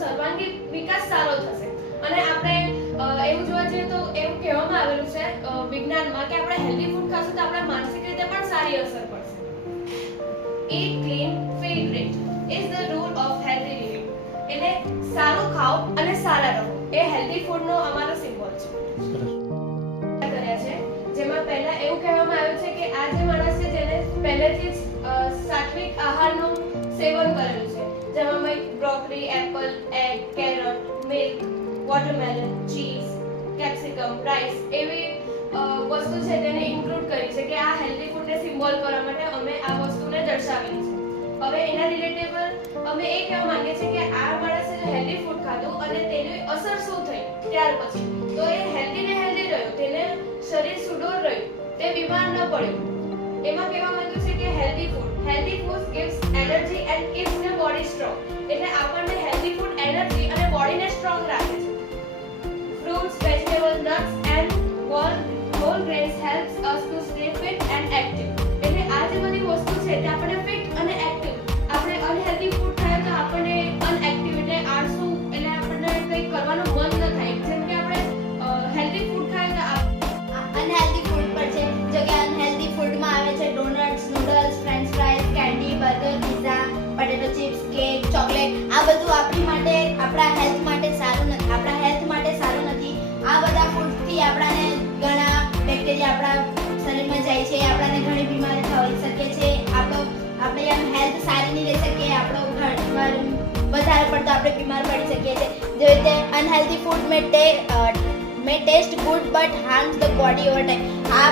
સર્વાંગી વિકાસ સારો થશે. અને આપણે એવું જોવા જઈએ તો એવું કહેવામાં આવેલું છે વિજ્ઞાનમાં કે આપણે હેલ્ધી ફૂડ ખાશું તો આપણા માનસિક રીતે પણ સારી અસર પડશે. Eat clean, feel great is the rule of healthy living. એટલે સારું ખાઓ અને સારા રહો એ હેલ્ધી ફૂડનો અમારો સિમ્બોલ છે. કર્યા છે જેમાં પહેલા એવું કહેવામાં આવ્યું છે કે આ જે માણસ છે જેને પહેલેથી જ સાત્વિક આહારનું સેવન કરેલું છે, જેમાં broccoli, Apple, egg, carrot, milk, watermelon, cheese, capsicum, rice એવી વસ્તુ છે તેને ઇન્ક્લુડ કરી છે કે આ હેલ્ધી ફૂડને સિમ્બોલ કરવા માટે અમે આ વસ્તુને દર્શાવેલી છે. હવે એના રિલેટેબલ અમે એ કહેવા માંગીએ છીએ કે આ માણસે જો હેલ્ધી ફૂડ ખાધું અને તેની અસર શું થઈ ત્યાર પછી, તો એ હેલ્ધી ને હેલ્ધી રહ્યો, તેને શરીર સુડોળ રહ્યું, તે બીમાર ન પડ્યું. એમાં કહેવા માંગ્યું છે કે healthy food gives energy and keeps the body strong. એટલે આપણને હેલ્ધી ફૂડ એનર્જી અને બોડીને સ્ટ્રોંગ રાખે છે. Fruits, vegetables, nuts and whole grains helps us to stay fit and active. એટલે આ જે બધી વસ્તુ છે તે આપણને ફિટ અને એક્ટિવ. આપણે અનહેલ્ધી ફૂડ ખાય તો આપણને અનએક્ટિવ એટલે આળસુ, એટલે આપણને કંઈ કરવાનું મન ન થાય. જેમ કે આપણે હેલ્ધી ફૂડ ખાય તો અનહેલ્ધી ફૂડ પર છે, જો કે અનહેલ્ધી ફૂડમાં આવે છે doughnuts, noodles, French fries, candy, burger, pizza, potato chips, cake, chocolate. આ બધું આપણી માટે, આપણા હેલ્થ માટે સારું નથી. આપણા હેલ્થ માટે સારું નથી. આ બધા ફૂડથી આપણને ઘણા બેક્ટેરિયા આપણા શરીરમાં જાય છે, આપણને ઘણી બીમારી થઈ શકે છે. આપણે એમ હેલ્થ સારી નહીં રહી શકે, આપણો ઘણીવાર વધારે પડતો આપણે બીમાર પડી શકીએ છીએ. જેવી રીતે unhealthy food may taste good but harms the body over time. આ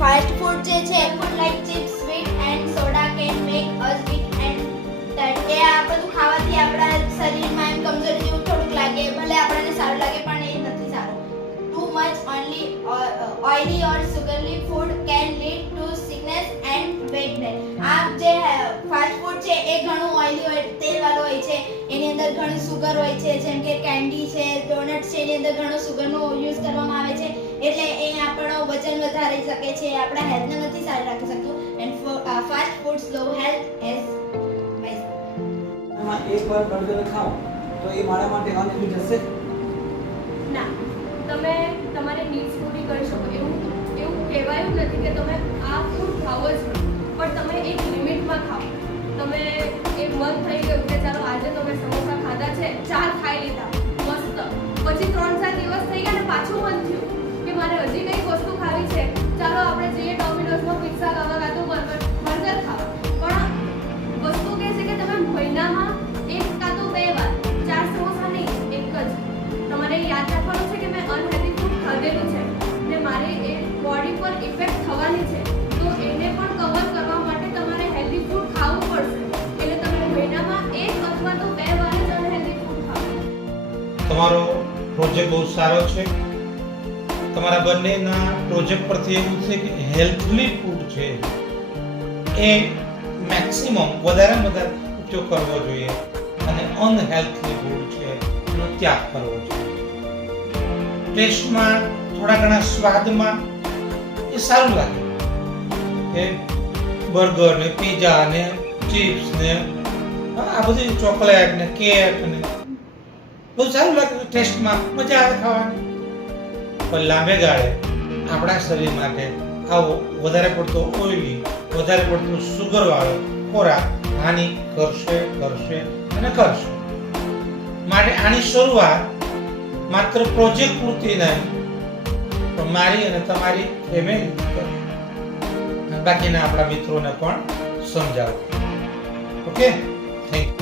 ફાસ્ટ ફૂડ જે છે, food like chips, sweet and soda can make us weak and tired. એ આ બધું ખાવાથી આપણા શરીરમાં એમ કમજોરી જેવું થોડુંક લાગે, ભલે આપણને સારું લાગે પણ એ નથી સારું. Too much oily or sugary food can lead to sickness and weight gain. આ જે ફાસ્ટ ફૂડ છે એ ઘણું ઓઇલી હોય, તેલવાળું હોય છે, એની અંદર ઘણી સુગર હોય છે, જેમ કે કેન્ડી છે, ડોનટ છે, એની અંદર ઘણો સુગરનો યુઝ કરવામાં આવે છે. એટલે એ આપણો વજન વધારી શકે છે, આપણા હેલ્થને નથી સારી રાખી શકતું. And fast food slow health as એકવાર બર્ગર ખાઓ તો એ મારા માટે અનહેલ્ધી જશે ના, તમે તમારી નીડ્સ પૂરી કરી શકો એવું કહેવાયું નથી કે તમે આ ફૂડ ખાવો જ નહીં, પણ તમે એક લિમિટમાં ખાઓ. તમે એક મન થઈ ગયું કે ચાલો આજે તો મેં સમોસા ખાધા છે, 4 ખાઈ લીધા મસ્ત, પછી 3-4 દિવસ થઈ ગયા ને પાછું મન થયું કે મારે હજી કંઈક વસ્તુ ખાવી છે, ચાલો આપણે જઈએ ડોમિનોઝમાં પિઝા ખાવા કાં તો બર્ગર ખાવા. પણ વસ્તુ કહે છે કે તમે મહિનામાં 1 કાં તો 2 વાર, 4 સમોસા નહીં, એક જ. તમારે યાદ રાખવાનું છે કે મેં અનહેલ્ધી ફૂડ ખાધેલું છે ને મારે એ બોડી પર ઇફેક્ટ થવાની છે, તો એને પણ કવર કરવા માટે તમારે હેલ્ધી ફૂડ ખાવું પડશે. એટલે તમે મહિનામાં 1 અથવા તો 2 વાર જ અનહેલ્ધી ફૂડ ખાઓ. તમારો પ્રોજેક્ટ બહુ સારો છે. તમારા બંનેના પ્રોજેક્ટ પરથી એવું છે કે હેલ્થલી ફૂડ છે એ મેક્સિમમ વધારેમાં વધારે ઉપયોગ કરવો જોઈએ અને અનહેલ્થલી ફૂડ છે એનો ત્યાગ કરવો જોઈએ. ટેસ્ટમાં થોડા ઘણા સ્વાદમાં એ સારું લાગે કે બર્ગર ને પીઝા ને ચિપ્સ ને આ બધી ચોકલેટ ને કેક ને બહુ સારું લાગે, ટેસ્ટમાં મજા આવે ખાવાની. પણ લાંબે ગાળે આપણા શરીર માટે આવો વધારે પડતો ઓઇલી, વધારે પડતો સુગર વાળો ખોરાક હાનિ કરશે અને કરશે. માટે આની શરૂઆત માત્ર પ્રોજેક્ટ પૂરતી નહીં પણ મારી અને તમારી ફેમિલી, બાકીના આપણા મિત્રોને પણ સમજાવો. Okay, thank you.